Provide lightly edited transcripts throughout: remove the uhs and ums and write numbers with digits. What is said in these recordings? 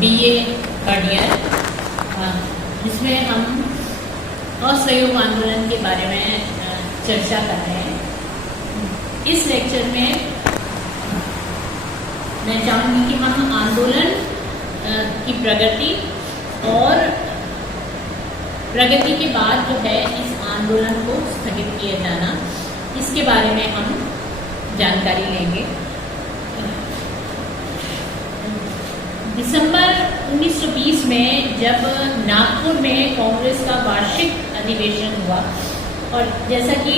BA third year, जिसमें हम असहयोग आंदोलन के बारे में चर्चा कर रहे हैं। इस लेक्चर में मैं चाहूँगी कि हम आंदोलन की प्रगति और प्रगति के बाद जो है इस आंदोलन को स्थगित किया जाना, इसके बारे में हम जानकारी लेंगे। दिसंबर 1920 में जब नागपुर में कांग्रेस का वार्षिक अधिवेशन हुआ, और जैसा कि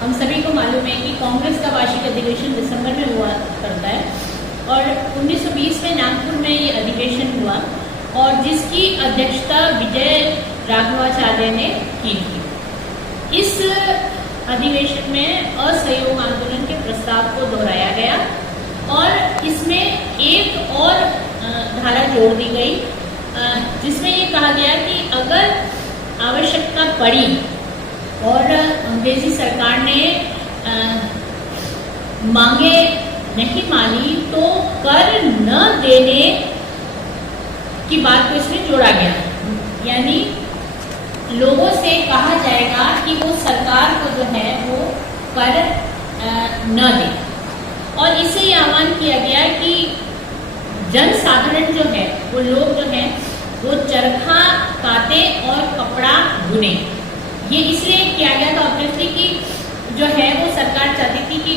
हम सभी को मालूम है कि कांग्रेस का वार्षिक अधिवेशन दिसंबर में हुआ करता है, और 1920 में नागपुर में ये अधिवेशन हुआ और जिसकी अध्यक्षता विजय राघवाचार्य ने की थी। इस अधिवेशन में असहयोग आंदोलन के प्रस्ताव को दोहराया गया और इसमें एक और धारा जोड़ दी गई, जिसमें ये कहा गया कि अगर आवश्यकता पड़ी और अंग्रेजी सरकार ने मांगे नहीं मानी तो कर न देने की बात को इसमें जोड़ा गया। यानी लोगों से कहा जाएगा कि वो सरकार को जो है वो कर न दे, और इससे ये आह्वान किया गया कि जन साधारण जो है वो लोग जो है वो चरखा काटे और कपड़ा बुने। ये इसलिए किया गया था ऑब्वियसली कि जो है वो सरकार चाहती थी कि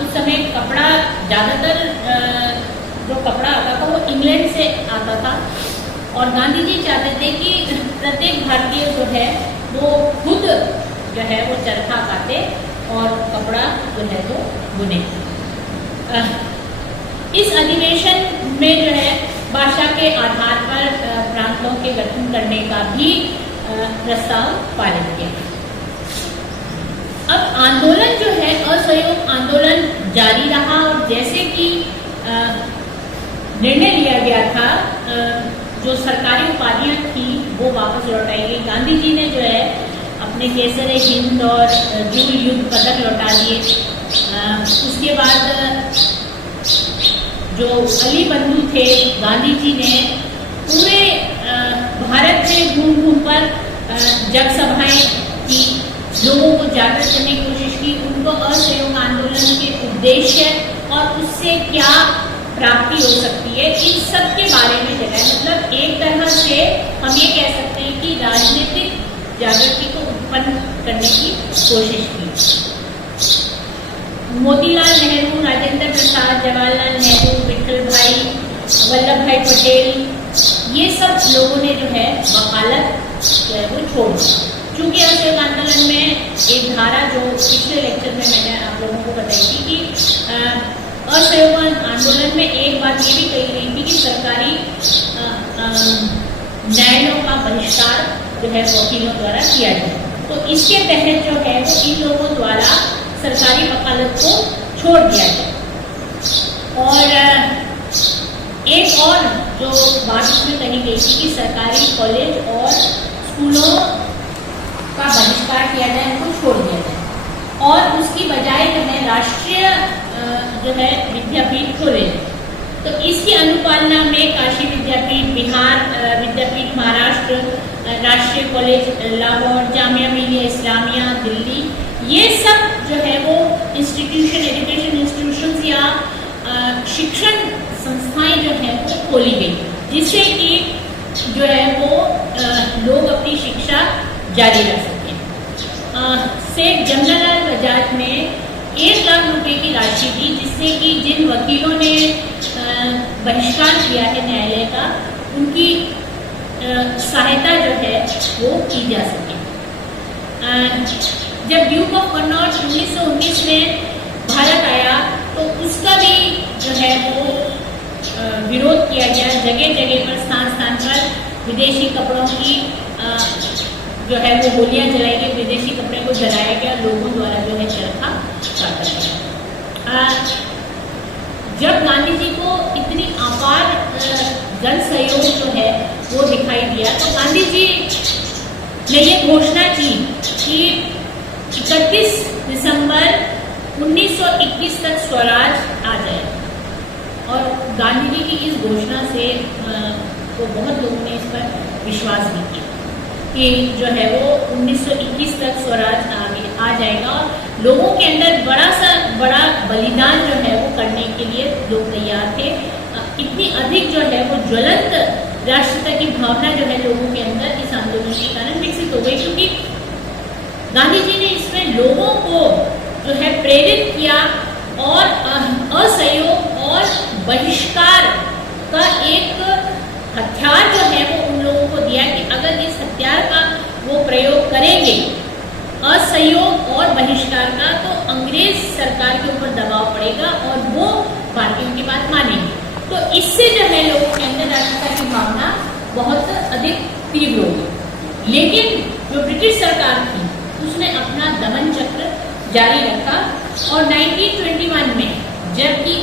उस समय कपड़ा ज़्यादातर जो कपड़ा आता था वो इंग्लैंड से आता था, और गांधी जी चाहते थे कि प्रत्येक भारतीय जो है वो खुद जो है वो चरखा काटे और कपड़ा जो है वो बुने। इस अधिवेशन में जो है भाषा के आधार पर प्रांतों के गठन करने का भी प्रस्ताव पारित किया। अब आंदोलन जो है असहयोग आंदोलन जारी रहा, और जैसे कि निर्णय लिया गया था जो सरकारी उपाधियां थी वो वापस लौटाई गई। गांधी जी ने जो है अपने केसर हिंद और जूल युद्ध पदक लौटा दिए। उसके बाद जो अली बंधु थे, गांधी जी ने पूरे भारत में घूम घूम पर जग सभाएं की, लोगों को जागृत करने की कोशिश की, उनको असहयोग आंदोलन के उद्देश्य और उससे क्या प्राप्ति हो सकती है इन सब के बारे में जगह, मतलब एक तरह से हम ये कह सकते हैं कि राजनीतिक जागृति को उत्पन्न करने की कोशिश की। मोतीलाल नेहरू, राजेंद्र प्रसाद, जवाहरलाल नेहरू, विठल भाई, वल्लभ भाई पटेल, ये सब लोगों ने जो है वकालत जो है वो छोड़ दी। चूंकि असहयोग आंदोलन में एक धारा जो पिछले लेक्चर में मैंने आप लोगों को बताई थी कि असहयोग आंदोलन में एक बात ये भी कही गई थी कि सरकारी न्यायालयों का बहिष्कार जो है वकीलों द्वारा किया जाए। तो इसके तहत जो है वो इन लोगों द्वारा सरकारी वकालत को छोड़ दिया जाए। और एक और जो बात इसमें कही गई थी कि सरकारी कॉलेज और स्कूलों का बहिष्कार किया जाए, उनको छोड़ दिया जाए, और उसकी बजाय जो है राष्ट्रीय जो है विद्यापीठ खोले। तो इसकी अनुपालना में काशी विद्यापीठ, बिहार विद्यापीठ, महाराष्ट्र राष्ट्रीय कॉलेज लाहौर, जामिया मिलिया इस्लामिया दिल्ली, ये सब जो है वो इंस्टीट्यूशन, एजुकेशन इंस्टीट्यूशंस या शिक्षण संस्थाएं जो है वो खोली गई, जिससे कि जो है वो लोग अपनी शिक्षा जारी रख सकें। सेठ जमनालाल बजाज ने 1 लाख रुपए की राशि दी, जिससे कि जिन वकीलों ने बहिष्कार किया है न्यायालय का, उनकी सहायता जो है वो की जा सके। जब ड्यूक ऑफ कन्नौज 1919 में भारत आया तो उसका भी जो है वो विरोध किया गया। जगह जगह पर, स्थान स्थान पर विदेशी कपड़ों की जो है वो गोलियां जलाई गई, विदेशी कपड़े को जलाया गया, लोगों द्वारा जो है चरखा काटा गया। जब गांधी जी को इतनी अपार जन सहयोग जो है वो दिखाई दिया, तो गांधी जी ने ये घोषणा की कि 31 दिसंबर 1921 तक स्वराज आ जाए। और गांधी जी की इस घोषणा से तो बहुत लोगों ने इस पर विश्वास भी किया कि जो है वो 1921 तक स्वराज आ जाएगा और लोगों के अंदर बड़ा बलिदान जो है वो करने के लिए लोग तैयार थे। इतनी अधिक जो है वो ज्वलंत राष्ट्रीयता की भावना जो है लोगों के अंदर इस आंदोलन के कारण विकसित हो गई, क्योंकि गांधी जी ने इसमें लोगों को जो है प्रेरित किया और असहयोग और बहिष्कार का एक हथियार जो है वो उन लोगों को दिया कि अगर इस हथियार का वो प्रयोग करेंगे असहयोग और बहिष्कार का, तो अंग्रेज सरकार के ऊपर दबाव पड़ेगा और वो भारतीयों की बात मानेंगे। तो इससे जो है लोगों के अंदर राष्ट्रीयता की भावना बहुत अधिक तीव्र हो गई। लेकिन जो ब्रिटिश सरकार थी उसने अपना दमन चक्र जारी रखा और 1921 में जबकि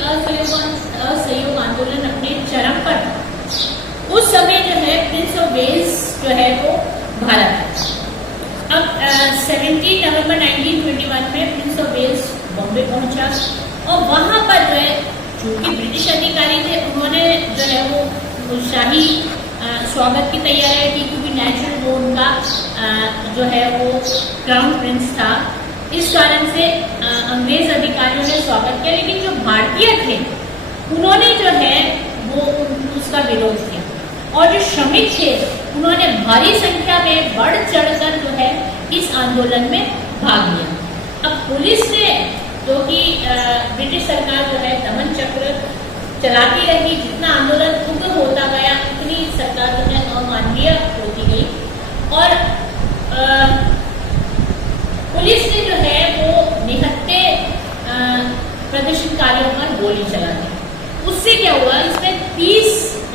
असहयोग आंदोलन अपने चरम पर था, उस समय जो है प्रिंस ऑफ वेल्स जो है वो भारत। अब 17 नवंबर 1921 में प्रिंस ऑफ वेल्स बॉम्बे पहुंचा और वहां पर जो है चूंकि ब्रिटिश अधिकारी थे उन्होंने जो है वो शाही स्वागत की तैयारी की, क्योंकि नेचुरल वो उनका जो है वो क्राउन प्रिंस था। इस कारण से अंग्रेज अधिकारियों ने स्वागत किया, लेकिन जो भारतीय थे उन्होंने जो है वो उसका विरोध किया और जो श्रमिक थे उन्होंने भारी संख्या में बढ़ चढ़कर जो है इस आंदोलन में भाग लिया। अब पुलिस ने जो कि ब्रिटिश सरकार जो है दमन चक्र चलाती रही, जितना आंदोलन उग्र होता गया उतनी सरकार जो है अमानवीय होती गई और पुलिस ने जो है वो निहत्थे प्रदर्शनकारियों पर गोली चला दी। उससे क्या हुआ, इसमें 30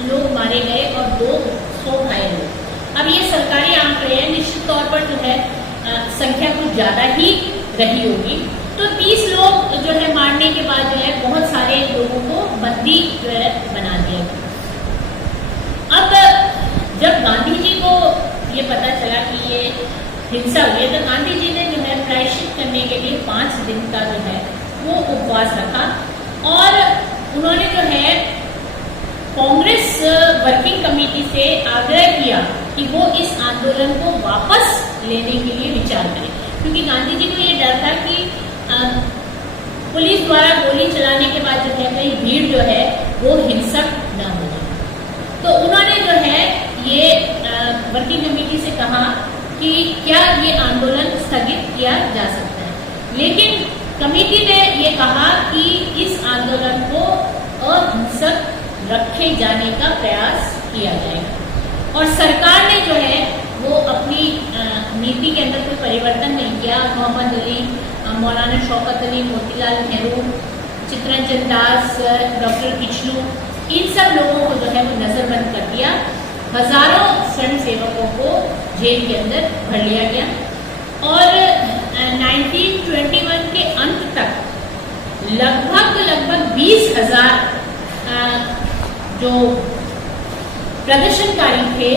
लोग मारे गए और 200 घायल हुए। अब ये सरकारी आंकड़े हैं, निश्चित तौर पर जो है संख्या कुछ ज्यादा ही रही होगी। तो 30 लोग जो है मारने के बाद जो है बहुत सारे लोगों को बंदी जो है बना दिया गया। अब जब गांधी जी को ये पता चला कि ये हिंसा हुई है, तो गांधी जी ने जो है प्रायश्चित करने के लिए 5 दिन का जो है वो उपवास रखा और उन्होंने जो है कांग्रेस वर्किंग कमेटी से आग्रह किया कि वो इस आंदोलन को वापस लेने के लिए विचार करें, क्योंकि गांधी जी को ये डर था कि पुलिस द्वारा गोली चलाने के बाद जो है कहीं भीड़ जो है वो हिंसक न हो जाए। तो उन्होंने जो है ये वर्किंग कमेटी से कहा कि क्या ये आंदोलन स्थगित किया जा सकता है, लेकिन कमेटी ने ये कहा कि इस आंदोलन को अहिंसक रखे जाने का प्रयास किया जाएगा और सरकार ने जो है वो अपनी नीति के अंदर कोई परिवर्तन नहीं किया। मोहम्मद अली, मौलाना शौकत अली, मोतीलाल नेहरू, चित्तरंजन दास, डॉक्टर किचलू, इन सब लोगों को जो है वो नजरबंद कर दिया। हजारों स्वयं सेवकों को जेल के अंदर भर लिया गया और 1921 के अंत तक लगभग 20,000 जो प्रदर्शनकारी थे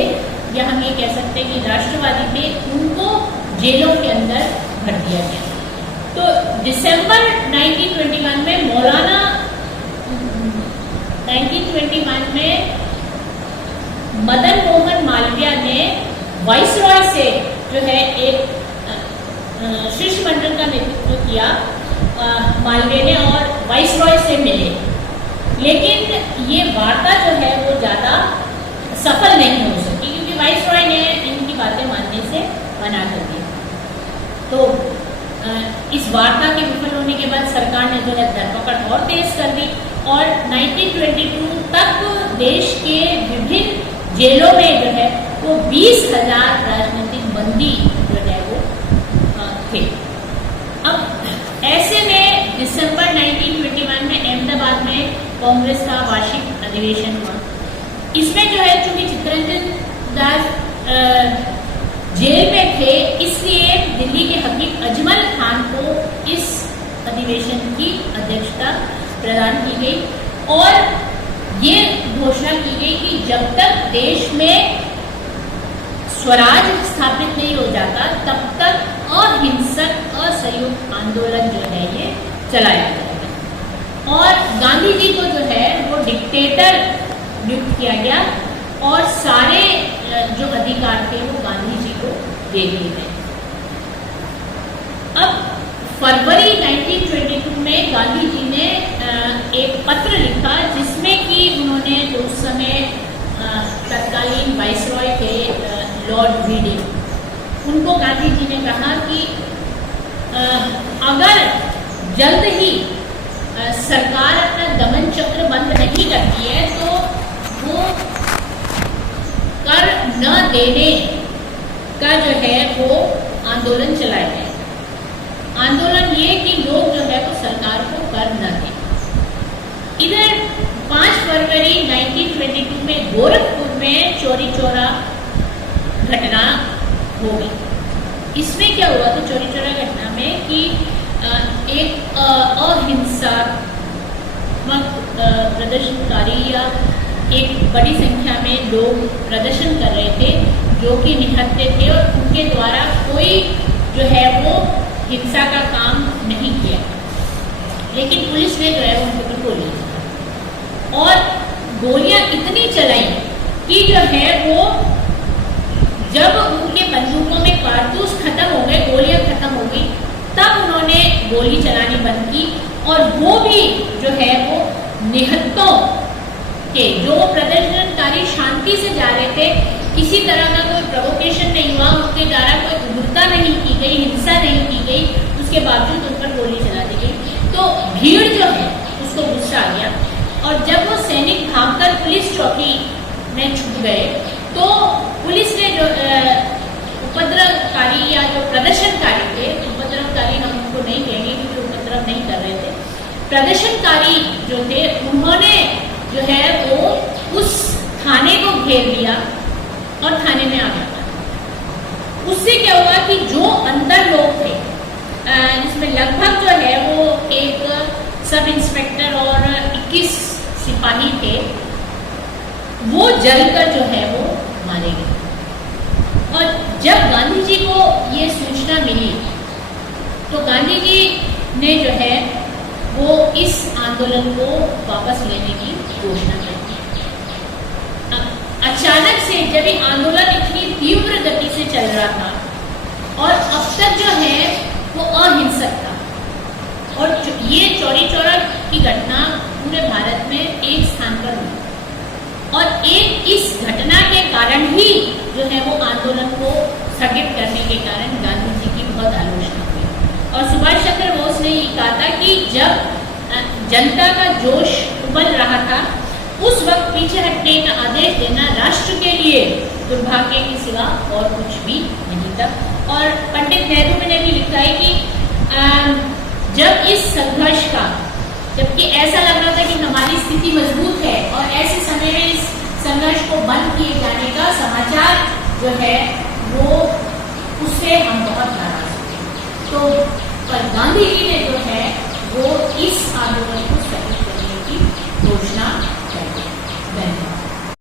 या हम ये कह सकते हैं कि राष्ट्रवादी थे, उनको जेलों के अंदर भर दिया गया। तो दिसंबर 1921 में 1921 में मदन मोहन मालवीय ने वाइसरॉय से जो है एक शिष्टमंडल का नेतृत्व किया, मालवीय ने, और वाइसरॉय से मिले, लेकिन ये वार्ता जो है वो ज्यादा सफल नहीं हो सकी क्योंकि वाइसरॉय ने इनकी बातें मानने से मना कर दिया। तो इस वार्ता के विफल होने के बाद सरकार ने जो है धरपकड़ और तेज कर दी और 1922 तक देश के विभिन्न जेलों में जो है वो 20,000 राजनीतिक बंदी जो है वो थे। अब ऐसे में दिसंबर 1921 में अहमदाबाद में कांग्रेस का वार्षिक अधिवेशन हुआ। इसमें जो है चूंकि चित्तरंजन दास जेल में थे, इसलिए दिल्ली के हकीम अजमल खान को इस अधिवेशन की अध्यक्षता प्रदान की गई और ये घोषणा की गई कि जब तक देश में स्वराज स्थापित नहीं हो जाता तब तक अहिंसक असहयोग आंदोलन जो है ये चलाया जाएगा और गांधी जी को जो है वो डिक्टेट डिक्टेटर नियुक्त किया गया और सारे जो अधिकार थे वो गांधी जी को दे दिए गए। अब फरवरी 1922 में गांधी जी ने एक पत्र लिखा जिसमें कि उन्होंने जो उस समय तत्कालीन वाइसरॉय थे लॉर्ड रीडिंग, उनको गांधी जी ने कहा कि अगर जल्द ही सरकार अपना दमन चक्र बंद नहीं करती है तो वो कर न देने का जो है वो आंदोलन चलाया है। आंदोलन ये कि लोग जो है वो सरकार को कर न दें। इधर 5 फरवरी 1922 में गोरखपुर में चोरी चौरा घटना हो गई। इसमें क्या हुआ तो चोरी चौरा घटना में कि एक अहिंसात्मक प्रदर्शनकारी या एक बड़ी संख्या में लोग प्रदर्शन कर रहे थे जो कि निहत्थे थे और उनके द्वारा कोई जो है वो हिंसा का काम नहीं किया, लेकिन पुलिस ने जो है उनके ऊपर गोली चलाई और गोलियां इतनी चलाई कि जो है वो जब उनके बंदूकों में कारतूस खत्म हो गए, गोलियां खत्म हो गई, तब उन्होंने गोली चलानी बंद की और वो भी जो है वो निहत्तों के जो प्रदर्शनकारी शांति से जा रहे थे, किसी तरह का कोई प्रोवोकेशन नहीं हुआ, उनके द्वारा कोई उग्रता नहीं की गई, हिंसा नहीं की गई, उसके बावजूद उन पर गोली चला दी गई। तो भीड़ जो है उसको गुस्सा आ गया और जब वो सैनिक भागकर पुलिस चौकी में छुप गए तो पुलिस ने जो उपद्रवकारी या जो प्रदर्शनकारी थे, उपद्रवकारी हम उनको नहीं कहेंगे क्योंकि उपद्रव नहीं कर रहे थे, प्रदर्शनकारी जो थे उन्होंने जो है वो उस थाने को घेर लिया और थाने में आ गया। उससे क्या हुआ कि जो अंदर लोग थे जिसमें लगभग जो है वो एक सब इंस्पेक्टर और 21 सिपाही थे, वो जलकर जो है वो मारे गए। और जब गांधी जी को ये सूचना मिली तो गांधी जी ने जो है वो इस आंदोलन को वापस लेने की घोषणा की। अचानक से जब ये आंदोलन इतनी तीव्र गति से चल रहा था और अब तक जो है वो अहिंसक था और ये चौरी चौरा की घटना पूरे भारत में एक स्थान पर हुई और एक इस घटना के कारण ही जो है वो आंदोलन को स्थगित करने के कारण गांधी जी की बहुत आलोचना हुई। और सुभाष चंद्र बोस ने ये कहा था कि जब जनता का जोश उबल रहा था उस वक्त पीछे हटने का आदेश देना राष्ट्र के लिए दुर्भाग्य के सिवा और कुछ भी नहीं था। और पंडित नेहरू ने भी लिखा है कि जब इस संघर्ष का, जबकि ऐसा लग रहा था कि हमारी स्थिति मजबूत है और ऐसे समय में इस संघर्ष को बंद किए जाने का समाचार जो है वो उससे हम बहुत नाराज थे। तो पर गांधी